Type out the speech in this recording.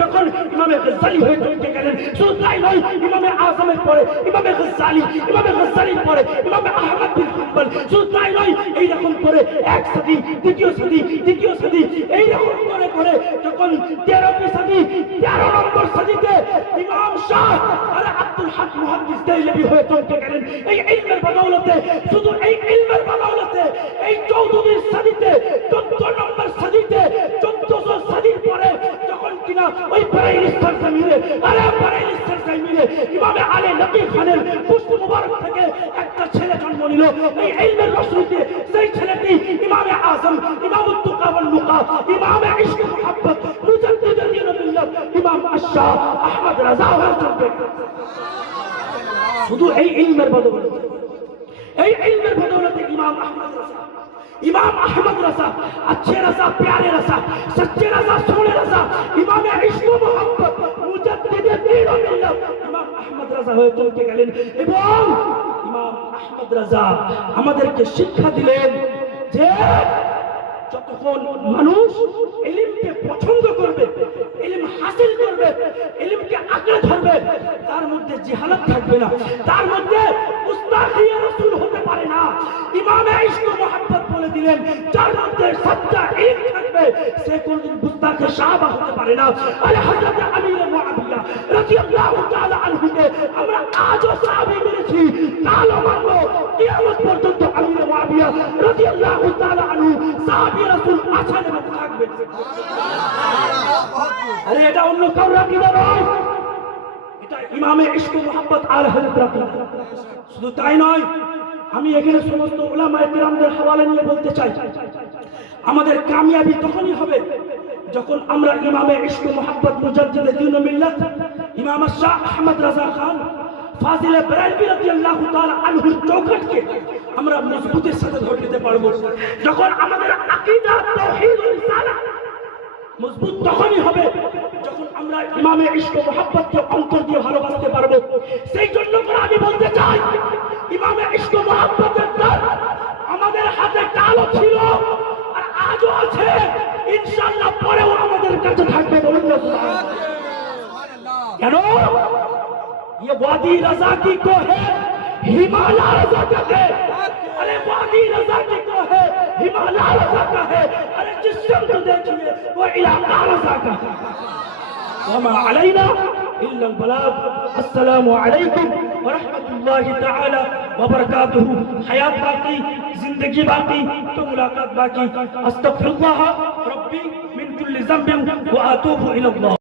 যখন ইমামে গজ্জালি হয়ে চমকে গেলেন। শুধু তাই নয়, ইমামে আজমের পরে ইমামে গজ্জালির পরে ইমামে আহমদ বিন হাম্বল, শুধু তাই নয়, এইরকম করে এক সদি, দ্বিতীয় সদি, এইরকম করে করে যখন 13টি সদি, 13 নম্বর সদিতে ইমাম শাহ আরে আব্দুল হক মুহাদ্দিস দেহলভী হয়ে চমকে গেলেন। এই ইলমের বদৌলতে, শুধু এই ইলমের বদৌলতে এই 14 সদিতে, 14 নম্বর সদিতে, 1400 সদির পরে যখন কিনা ওই বারাইলিস্তার জমিনে, আরে বারাইলিস্তার জমিনে ইমামে আলী নবী খানের পুষ্প মুবারক থেকে একটা ছেলে জন্ম নিল। এই ইলমের রশনিতে সেই ছেলেটি ইমামে আজম, ইমামুত তুকা ওয়াল নুকা, ইমামে ইশক মুহাব্বত, মুজাদ্দিদুল মিল্লাত, ইমাম আশ-শাহ আহমদ রাজা হয়ে চলবে। শুধু এই ইলমের বদৌলতে, এই ইলমের বদৌলতে ইমাম আহমদ রাজা, अच्छे रजा, प्यारे रजा, सच्चे रजा, सोने रजा, इमामे इश्क मोहब्बत, मुजद्दिदे दीन व मिल्लत ইমাম আহমদ রাজা হয়ে চলতে গেলেন। এবং ইমাম আহমদ রাজা আমাদেরকে শিক্ষা দিলেন যে যতক্ষণ মানুষ ইলমকে পছন্দ করবে, ইলম হাসিল করবে, ইলমকে আঁকড়ে ধরবে, তার মধ্যে জিহালাত থাকবে না, তার মধ্যে গুস্তাখিয়ে রাসূল হতে পারে না। ইমামে ইশক মুহাব্বত বলে দিলেন, যার মধ্যে সচ্চা ইলম থাকবে সে কোনদিন গুস্তাখে সাহাবা হতে পারে না। আরে হযরত আমির মুআবিয়া রাদিয়াল্লাহু তাআলা আনহুকে আমরা আজও সাহাবী মেনেছি, কালও মানব, কিয়ামত পর্যন্ত আমির মুআবিয়া রাদিয়াল্লাহু তাআলা আনহু সাহাবী রাসূল আছেন এবং থাকবেন। আরে এটা অন্য কারো আকীদা নয়, এটা ইমামে ইশক মুহাব্বত আলা হযরত আকীদা। শুধু তাই নয়, আমি এখানে সমস্ত উলামায়ে কিরামদের হাওয়ালা নিয়ে বলতে চাই, আমাদের কামিয়াবি তখনই হবে যখন আমরা ইমামে ইশক মুহাব্বত, মুজাদ্দিদে দীন ও মিল্লাত ইমাম শাহ আহমদ রাজা খান ফাজিলে বেরেলভী রাদিয়াল্লাহু তাআলা আনহুর চৌখটকে আমরা মজবুতের সাথে ধরে নিতে পারবো। যখন আমাদের আকীদা তাওহীদ ও রিসালাত মজবুত তখনই হবে যখন আমরা ইমামে ইশক মুহাব্বতকে অন্তর দিয়ে ভালোবাসতে পারবো। সেই জন্য করে আমি বলতে চাই, ইমামে ইশক মুহাব্বতের দ্বার আমাদের হাতে কালও ছিল আর আজও আছে, ইনশাআল্লাহ পরেও আমাদের কাছে থাকবে। বলুন না সুবহানাল্লাহ। কেন? ये वादी रजा की को है, हिमालय रजा का है। अरे वादी रजा की को है, हिमालय रजा का है। अरे जिस शब्द देखिए वो इलाका रजा का है। वमा अलैना इल्ला अल-बलाग। अस्सलामु अलैकुम व रहमतुल्लाहि तआला व बरकातुहू। हयात बाकी, जिंदगी बाकी तो मुलाकात बाकी। अस्तगफिरुल्लाह रब्बी मिन कुल्ली ज़ंबिन व अतूबु इलल्लाह।